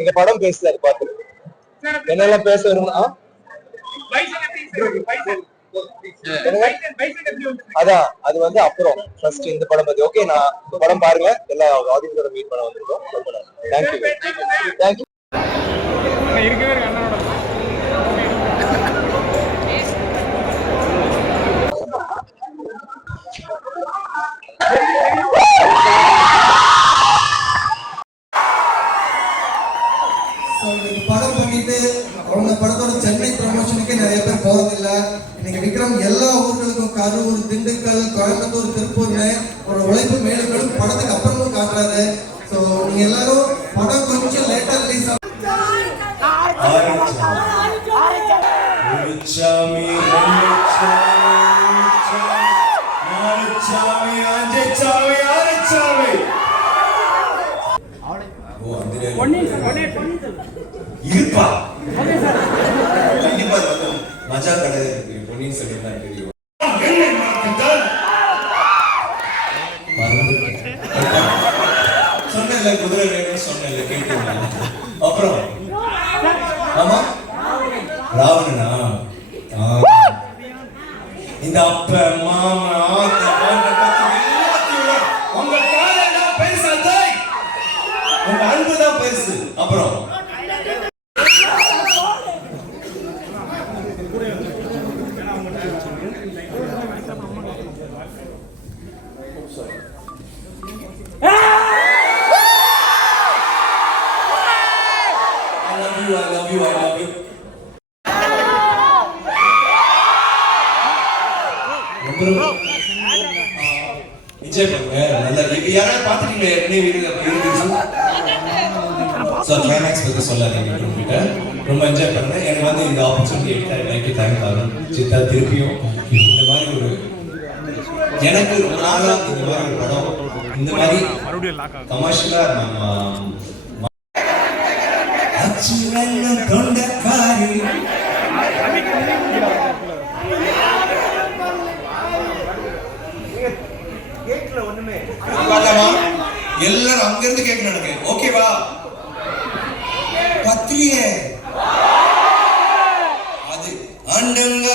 எங்க படம் பேசுது, அது பார்த்து என்னெல்லாம் பேச வரும்னா அதான் அது வந்து அப்புறம் ஃபர்ஸ்ட் இந்த படம் பத்தி. ஓகே, நான் இந்த படம் பாருங்க, எல்லா ஆடியன்ஸோட மீட் பண்ண வந்திருக்கோம். Thank you thank you. படம் பண்ணிட்டு அவங்க படத்தோட சென்னை ப்ரமோஷனுக்கே நிறைய பேர் போறதில்லை. இன்னைக்கு விக்ரம் எல்லா ஊர்களுக்கும் கரூர், திண்டுக்கல், கோயம்புத்தூர், திருப்பூர்னு ஒரு உழைப்பு மேலும் படத்துக்கு அப்புறமும் காட்டுறாரு. ஸோ நீங்க எல்லாரும் படம் கொஞ்சம் லேட்டா ரிலீஸ் ஆகும். இருப்பா மஜா கடை பொன்னியின் செல்வன் தான் தெரியும். சொன்ன குதிரை வேணும் சொன்ன கேட்டீங்க. அப்புறம் ஆமா ராவணனா இந்த அப்ப மாமா உங்க காலம் பெருசா உங்க அன்புதான் பெருசு. அப்புறம் I love you. என்ஜாய் பண்ணுங்க. நல்லா யாராவது பார்த்துட்டீங்களா? கிளைமேக்ஸ் பற்றி சொல்லாதீங்க கிட்ட. ரொம்ப என்ஜாய் பண்ணுங்க. எனக்கு வந்து இந்த ஆப்பர்ச்சுனிட்டி எடுத்து தேங்க் ஆகும் சித்தா. திருப்பியும் இந்த மாதிரி ஒரு எனக்கு ரொம்ப நாளா இந்த மாதிரி ஒரு படம் இந்த மாதிரி கமர்ஷியலா தொண்டக்காரி எல்லாரும் அங்க இருந்து கேட்கணும் எனக்கு. ஓகேவா? பத்திரியே அது அண்டங்க